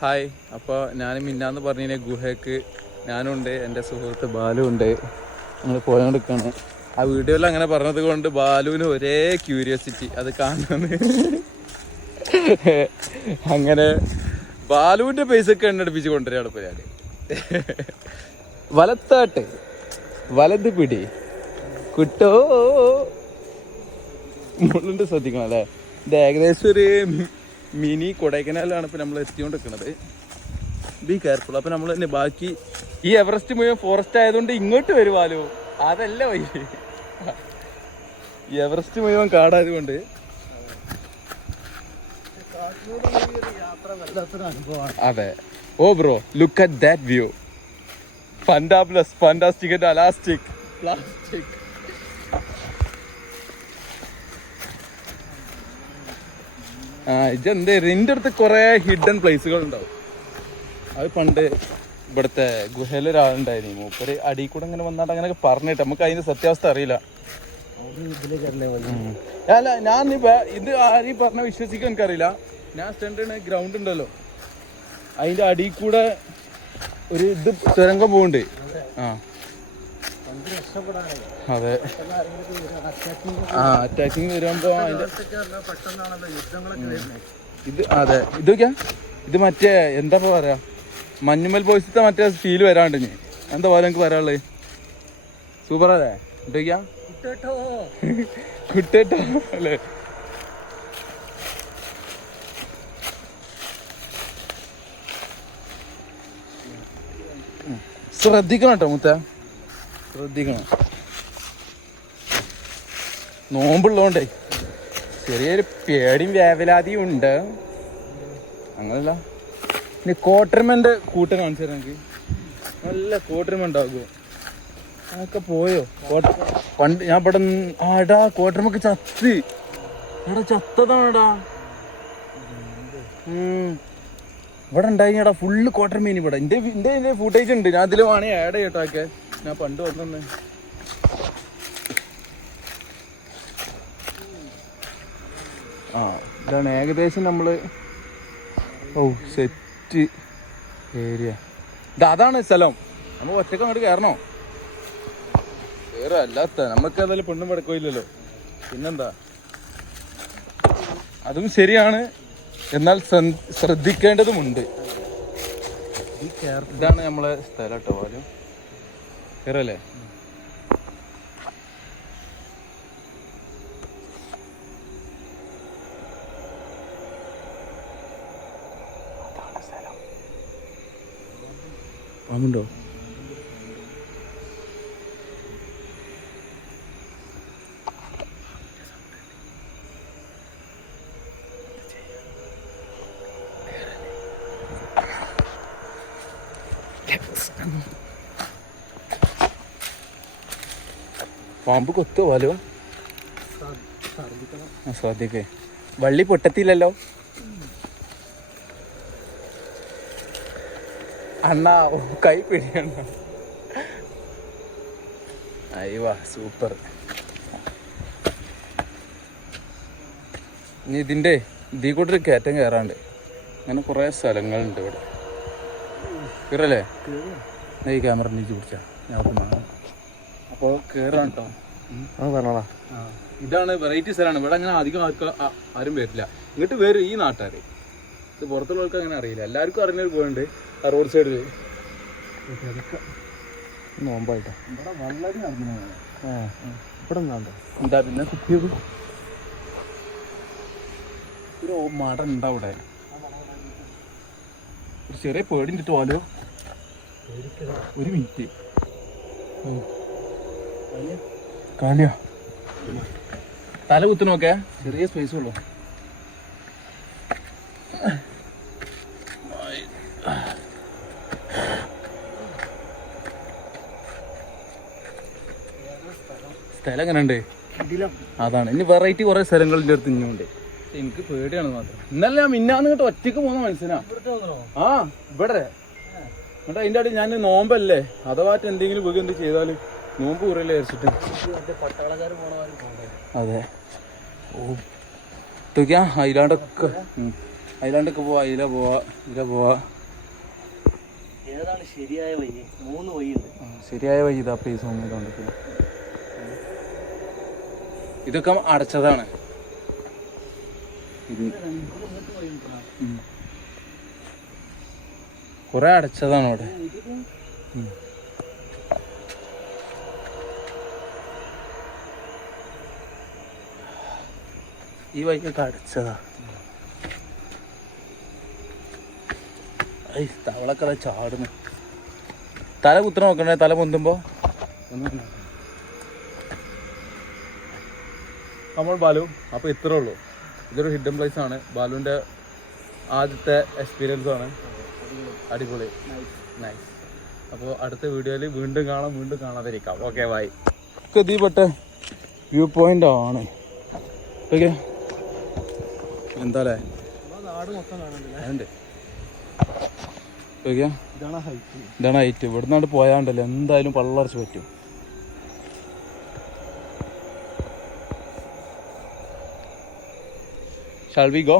Hi. അപ്പോൾ ഞാൻ മിന്നാന്ന് പറഞ്ഞ ഗുഹയ്ക്ക് ഞാനുണ്ട് എന്റെ സുഹൃത്ത് ബാലു ഉണ്ട്. നമ്മൾ പോയോണ്ടിരിക്കാണ് ആ വീഡിയോയിൽ അങ്ങനെ പറഞ്ഞത് കൊണ്ട് ബാലുവിന് ഒരേ ക്യൂരിയോസിറ്റി അത് കാണുന്നത് അങ്ങനെ ബാലുവിന്റെ പൈസക്ക് എണ്ണടിപ്പിച്ച് കൊണ്ടുവരികയാണ് ഞാൻ വലത്താട്ട് വലത് പിടി കുട്ടോ. മുള്ളുണ്ട് ശ്രദ്ധിക്കണം അല്ലേ? ഇത് ഏകദേശം ഒരു മിനി കൊടൈക്കനാലാണ് ഇപ്പൊ നമ്മൾ എത്തിക്കൊണ്ടിരിക്കുന്നത്. ബി കെയർഫുൾ അപ്പൊ നമ്മൾ തന്നെ ബാക്കി ഈ എവറസ്റ്റ് മുഴുവൻ ഫോറസ്റ്റ് ആയതുകൊണ്ട് ഇങ്ങോട്ട് വരുവാലോ അതല്ല ഈ എവറസ്റ്റ് മുഴുവൻ കാടായതുകൊണ്ട്. അതെ. ഓ bro look at that view fantabulous fantastic at elastic plastic ആ ഇതെന്ത് ഇതിന്റെ അടുത്ത് കുറേ ഹിഡൻ പ്ലേസുകൾ ഉണ്ടാവും അത് പണ്ട് ഇവിടുത്തെ ഗുഹയിലൊരാളുണ്ടായിരുന്നു മൂപ്പര് അടി കൂടെ ഇങ്ങനെ വന്നാട്ട് അങ്ങനെയൊക്കെ പറഞ്ഞിട്ട് നമുക്ക് അതിന്റെ സത്യാവസ്ഥ അറിയില്ല. അല്ല ഞാൻ ഇത് ആരീ പറഞ്ഞ വിശ്വസിക്കാൻ എനിക്കറിയില്ല. ഞാൻ സ്റ്റണ്ട് ഗ്രൗണ്ട് ഉണ്ടല്ലോ. അതിന്റെ അടി കൂടെ ഒരു ഇത് തുരങ്കം പോകുന്നുണ്ട് ആ. അതെ. ആ അറ്റാക്കിങ് വരുമ്പോ അതിന്റെ അതെ ഇത് അതെ. ഇതൊക്കെയാ ഇത് മറ്റേ എന്താ പറയാ? മഞ്ഞുമൽ പോയിസത്തെ മറ്റേ ഫീൽ വരാണ്ട് ഇനി. എന്താ പോലെ എനിക്ക് പറയാനുള്ളത് സൂപ്പർ അല്ലേ? ഇതൊക്കെയാ കുട്ടേട്ടോ. അല്ലേ? ശ്രദ്ധിക്കണം കേട്ടോ മുത്ത. ശ്രദ്ധിക്കണം. നോമ്പുള്ളതുകൊണ്ടേ ചെറിയൊരു പേടിയും വേവലാതിയും ഉണ്ട്. അങ്ങനല്ല. ഇനി കോട്ടർമന്റെ കൂട്ട് കാണിച്ചു തരാം എനിക്ക്. നല്ല കോട്ടർമ ഉണ്ടാകുമോ അതൊക്കെ പോയോ? പണ്ട് ഞാൻ ഇവിടെ ആടാ കോട്ടർമക്ക് ചത്തി. എടാ ചത്തതാണടാ. ഇവിടെ ഉണ്ടായിടാ ഫുള്ള് കോട്ടർ മീൻ ഇവിടെ എന്റെ എന്റെ ഫുട്ടേജ് ഉണ്ട്. ഞാൻ അതിൽ വേണേ ആഡ് ചെയ്യട്ടൊക്കെ ഞാൻ പണ്ട് വന്നെ ആ ഇതാണ് ഏകദേശം നമ്മൾ ഓ സെറ്റ് ഏരിയ അതാണ് സ്ഥലം. നമ്മൾ ഒറ്റയ്ക്ക് അങ്ങോട്ട് കയറണോ വേറെ അല്ലാത്ത നമുക്ക് ഏതായാലും പെണ്ണും പടക്കില്ലല്ലോ പിന്നെന്താ? അതും ശരിയാണ്. എന്നാൽ ശ്രദ്ധിക്കേണ്ടതുമുണ്ട്. ഇതാണ് നമ്മളെ സ്ഥലം കേട്ടോ കയറല്ലേ പാമ്പുണ്ടോ? പാമ്പ് കൊത്തു പോലോ ശ്രദ്ധിക്കേ വള്ളി പൊട്ടത്തില്ലല്ലോ? അണ്ണാ കൈ പിടിയണ്ണ. അയ്യവാ സൂപ്പർ. ഇനി ഇതിന്റെ ഇതിൽ കൂടെ ഒരു കയറ്റം കയറാണ്ട്. അങ്ങനെ കുറേ സ്ഥലങ്ങളുണ്ട് ഇവിടെ. കയറല്ലേ ഈ ക്യാമറ നീക്കി പിടിച്ചാ ഞാൻ അപ്പോൾ കയറാം കേട്ടോ. ആ പറഞ്ഞോളാ ഇതാണ് വെറൈറ്റി സ്ഥലമാണ്. ഇവിടെ അങ്ങനെ അധികം ആർക്കും ആരും വരില്ല. ഇങ്ങോട്ട് വരും ഈ നാട്ടുകാർ ഇത് പുറത്തുള്ളവർക്ക് അങ്ങനെ അറിയില്ല. എല്ലാവർക്കും അറിഞ്ഞൊരു പോയിണ്ട് ആ റോഡ് സൈഡിൽ നോമ്പായിട്ടോ. ഇവിടെ വളരെ ഇവിടെ എന്താ പിന്നെ? കുത്തിയത് ഒരു മട ഉണ്ടാ അവിടെ. ഒരു ചെറിയ പേടിണ്ടിട്ട് പോലോ ഒരു മിനിറ്റ്. കാലിയാ? തല കുത്തു നോക്കേ ചെറിയ സ്പേസ് ഉള്ളു. സ്ഥലം എങ്ങനെ ഉണ്ട് അതാണ്. ഇനി വെറൈറ്റി കുറെ സ്ഥലങ്ങളുടെ അടുത്ത് ഇനിയുണ്ട് എനിക്ക് പേടിയാണ് മാത്രം. ഇന്നലെ ഞാൻ മിന്നാന്ന് കേട്ടോ ഒറ്റയ്ക്ക് പോകുന്ന മനസ്സിനാ. ആ ഇവിടെ. എന്നിട്ട് അതിന്റെ അടി ഞാൻ നോമ്പല്ലേ? അഥവാ എന്തെങ്കിലും വീട് എന്ത് ചെയ്താൽ നോമ്പ് കുറയില്ല വിചാരിച്ചിട്ട്. അതെ. ഇതൊക്കെയാ അയിലാണ്ടൊക്കെ. ഉം. അതിലാണ്ടൊക്കെ പോവാ. അയില പോവാ. ഇതില പോവാ. ഏതാണ് ശരിയായ വഴി? മൂന്ന് വഴിയുണ്ട്. ശരിയായ വഴി ഇതാ പേ തോന്നിയതുകൊണ്ട് ഇതൊക്കെ അടച്ചതാണ്. ഇത്. കുറെ അടച്ചതാണ് അവിടെ. ഈ വഴിക്കൊക്കെ അടച്ചതാ. ഐ തവളക്കട ചാടുന്നു. തല കുത്തണ നോക്കണേ തല പൊന്തുമ്പോ? നമ്മൾ ബാലു അപ്പോൾ ഇത്രേ ഉള്ളൂ. ഇതൊരു ഹിഡൻ പ്ലേസ് ആണ്. ബാലുവിന്റെ ആദ്യത്തെ എക്സ്പീരിയൻസ് ആണ്. അടിപൊളി. നൈസ് അപ്പോൾ അടുത്ത വീഡിയോയിൽ വീണ്ടും കാണാം വീണ്ടും കാണാതിരിക്കാം. ഓക്കെ ബൈ ഇതിപ്പെട്ട വ്യൂ പോയിന്റ് ആണ്. ഓക്കെ എന്താ ഇവിടുന്നാണ്ട് പോയാണ്ടല്ലോ എന്തായാലും പള്ളറച്ച് പറ്റും. Shall we go